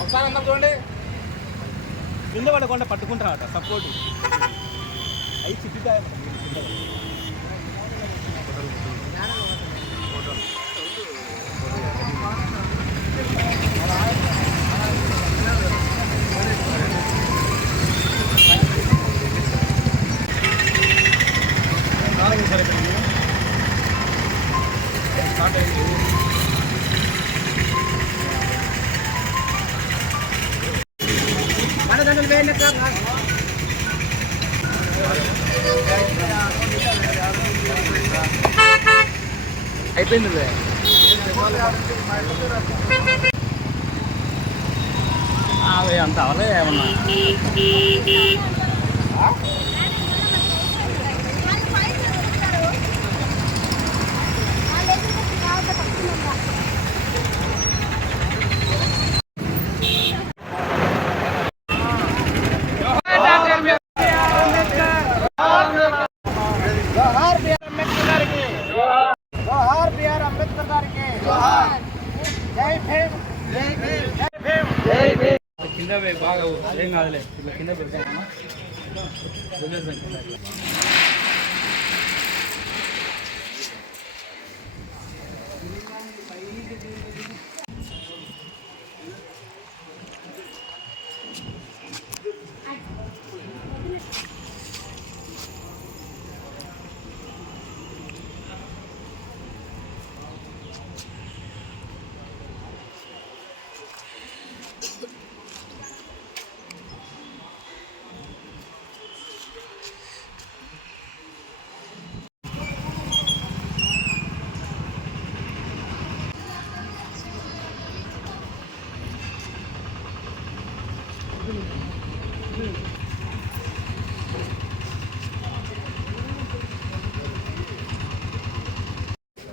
ఒకసారి అందరం చూడండి. కింద పడకుండా పట్టుకుంటారట సపోర్ట్ అవి చిట్టుకాయ అయిపోయింది. అవి అంత అవలే ఏమన్నా కింద బాగా ఏం కాదులే ఇలా కింద పెడతామమ్మా.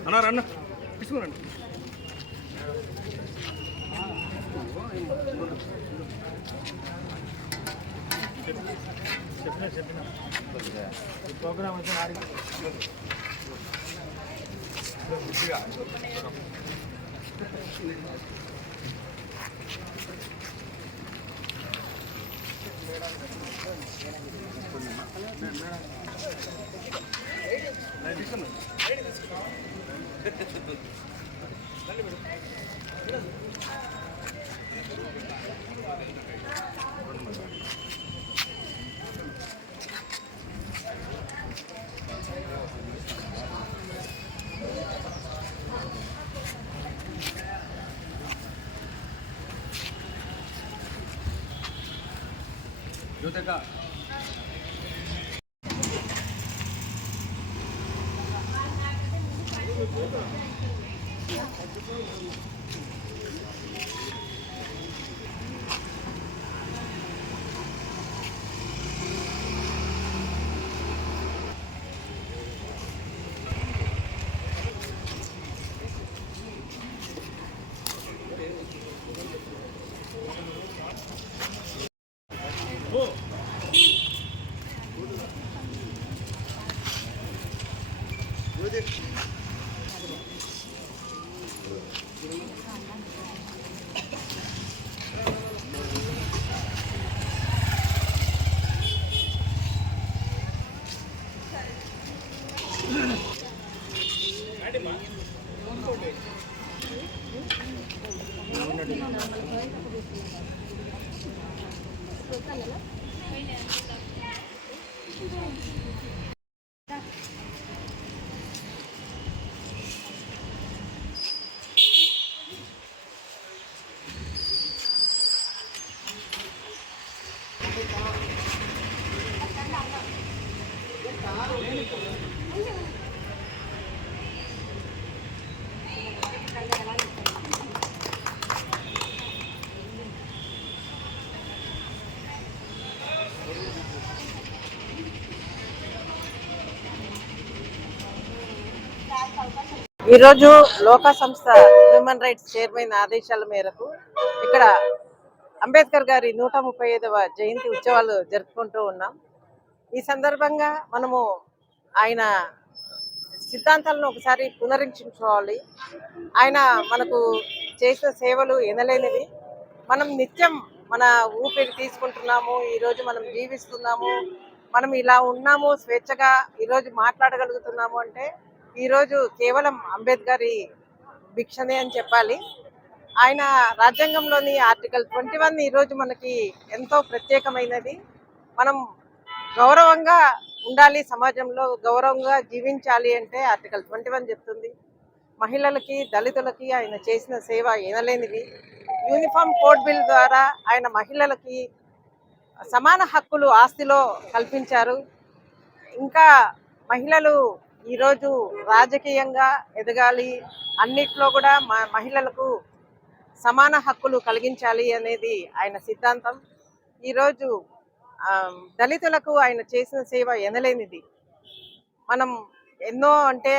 అన్నారు అన్న తీసుకురండి. చెప్పిన ప్రోగ్రామ్ వచ్చి ఆడికి జ్యోతిక ఈరోజు లోకా సంస్థ హ్యూమన్ రైట్స్ చైర్మన్ ఆదేశాల మేరకు ఇక్కడ అంబేద్కర్ గారి 135వ జయంతి ఉత్సవాలు జరుపుకుంటూ ఉన్నాం. ఈ సందర్భంగా మనము ఆయన సిద్ధాంతాలను ఒకసారి పునరుద్ధరించుకోవాలి. ఆయన మనకు చేసిన సేవలు ఎనలేనివి. మనం నిత్యం మన ఊపిరి తీసుకుంటున్నాము, ఈరోజు మనం జీవిస్తున్నాము, మనం ఇలా ఉన్నాము, స్వేచ్ఛగా ఈరోజు మాట్లాడగలుగుతున్నాము అంటే ఈరోజు కేవలం అంబేద్కర్ భిక్షనే అని చెప్పాలి. ఆయన రాజ్యాంగంలోని ఆర్టికల్ 21 ఈరోజు మనకి ఎంతో ప్రత్యేకమైనది. మనం గౌరవంగా ఉండాలి, సమాజంలో గౌరవంగా జీవించాలి అంటే ఆర్టికల్ 21 చెప్తుంది. మహిళలకి, దళితులకి ఆయన చేసిన సేవ ఎనలేనిది. యూనిఫామ్ కోడ్ బిల్ ద్వారా ఆయన మహిళలకి సమాన హక్కులు ఆస్తిలో కల్పించారు. ఇంకా మహిళలు ఈరోజు రాజకీయంగా ఎదగాలి, అన్నిట్లో కూడా మహిళలకు సమాన హక్కులు కలిగించాలి అనేది ఆయన సిద్ధాంతం. ఈరోజు దళితులకు ఆయన చేసిన సేవ ఎనలేనిది. మనం ఎన్నో అంటే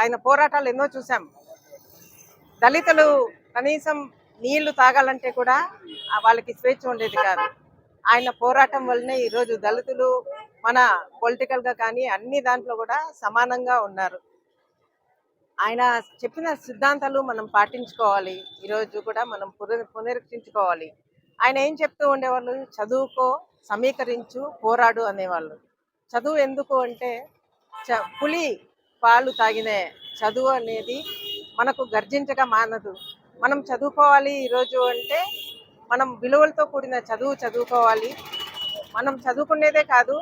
ఆయన పోరాటాలు ఎన్నో చూసాం. దళితులు కనీసం నీళ్లు తాగాలంటే కూడా వాళ్ళకి స్వేచ్ఛ ఉండేది కాదు. ఆయన పోరాటం వల్లనే ఈరోజు దళితులు మన పొలిటికల్గా కానీ అన్ని దాంట్లో కూడా సమానంగా ఉన్నారు. ఆయన చెప్పిన సిద్ధాంతాలు మనం పాటించుకోవాలి. ఈరోజు కూడా మనం పునరుద్ధరించుకోవాలి. ఆయన ఏం చెప్తూ ఉండేవాళ్ళు? చదువుకో, సమీకరించు, పోరాడు అనేవాళ్ళు. చదువు ఎందుకు అంటే పులి పాలు తాగిన చదువు అనేది మనకు గర్జించగా మానదు. మనం చదువుకోవాలి ఈరోజు అంటే మనం విలువలతో కూడిన చదువుకోవాలి. మనం చదువుకునేదే కాదు,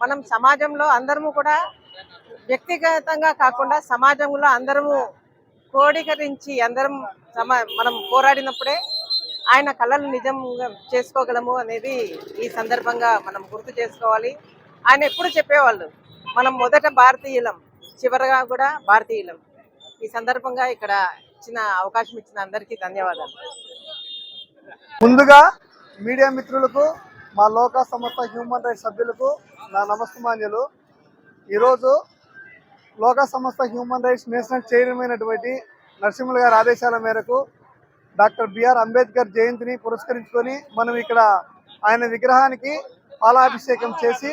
మనం సమాజంలో అందరము కూడా వ్యక్తిగతంగా కాకుండా సమాజంలో అందరము క్రోడీకరించి మనం పోరాడినప్పుడే ఆయన కళలు నిజం చేసుకోగలము అనేది ఈ సందర్భంగా మనం గుర్తు చేసుకోవాలి. ఆయన ఎప్పుడు చెప్పేవాళ్ళు, మనం మొదట భారతీయులం, చివరగా కూడా భారతీయులం. ఈ సందర్భంగా ఇక్కడ అవకాశం ఇచ్చిన అందరికీ ధన్యవాదాలు. ముందుగా మీడియా మిత్రులకు, మా లోకా సంస్థ హ్యూమన్ రైట్స్ సభ్యులకు నా నమస్కారాలు. ఈరోజు లోకా సంస్థ హ్యూమన్ రైట్స్ నేషనల్ చైర్మన్ అయినటువంటి నరసింహులు గారి ఆదేశాల మేరకు డాక్టర్ బిఆర్ అంబేద్కర్ జయంతిని పురస్కరించుకొని మనం ఇక్కడ ఆయన విగ్రహానికి పాలాభిషేకం చేసి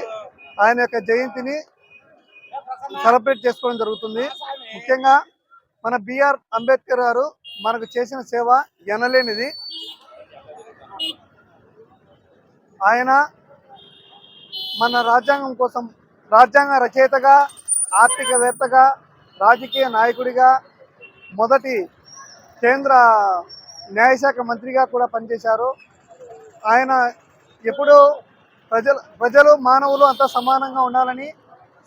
ఆయన యొక్క జయంతిని సెలబ్రేట్ చేసుకోవడం జరుగుతుంది. ముఖ్యంగా మన బిఆర్ అంబేద్కర్ గారు మనకు చేసిన సేవ ఎనలేనిది. ఆయన మన రాజ్యాంగం కోసం రాజ్యాంగ రచయితగా, ఆర్థికవేత్తగా, రాజకీయ నాయకుడిగా, మొదటి కేంద్ర న్యాయశాఖ మంత్రిగా కూడా పనిచేశారు. ఆయన ఎప్పుడూ ప్రజలు మానవులు అంతా సమానంగా ఉండాలని,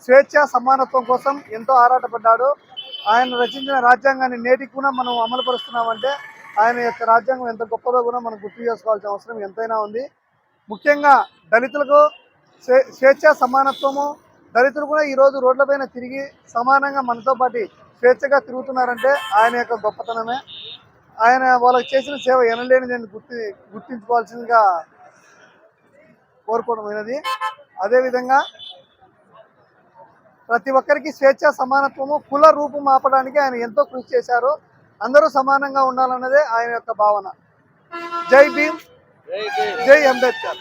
స్వేచ్ఛ సమానత్వం కోసం ఎంతో ఆరాటపడ్డాడు. ఆయన రచించిన రాజ్యాంగాన్ని నేటికి కూడా మనం అమలుపరుస్తున్నామంటే ఆయన యొక్క రాజ్యాంగం ఎంత గొప్పదో కూడా మనం గుర్తు చేసుకోవాల్సిన అవసరం ఎంతైనా ఉంది. ముఖ్యంగా దళితులకు స్వేచ్ఛ సమానత్వము, దళితులు కూడా ఈరోజు రోడ్లపైన తిరిగి సమానంగా మనతో పాటు స్వేచ్ఛగా తిరుగుతున్నారంటే ఆయన యొక్క గొప్పతనమే. ఆయన వాళ్ళకి చేసిన సేవ ఎనలేనిదని గుర్తించుకోవాల్సిందిగా కోరుకోవడమైనది. అదేవిధంగా ప్రతి ఒక్కరికి స్వేచ్ఛ సమానత్వము, కుల రూపం ఆపడానికి ఆయన ఎంతో కృషి చేశారు. అందరూ సమానంగా ఉండాలన్నదే ఆయన యొక్క భావన. జై భీమ్, జై అంబేద్కర్.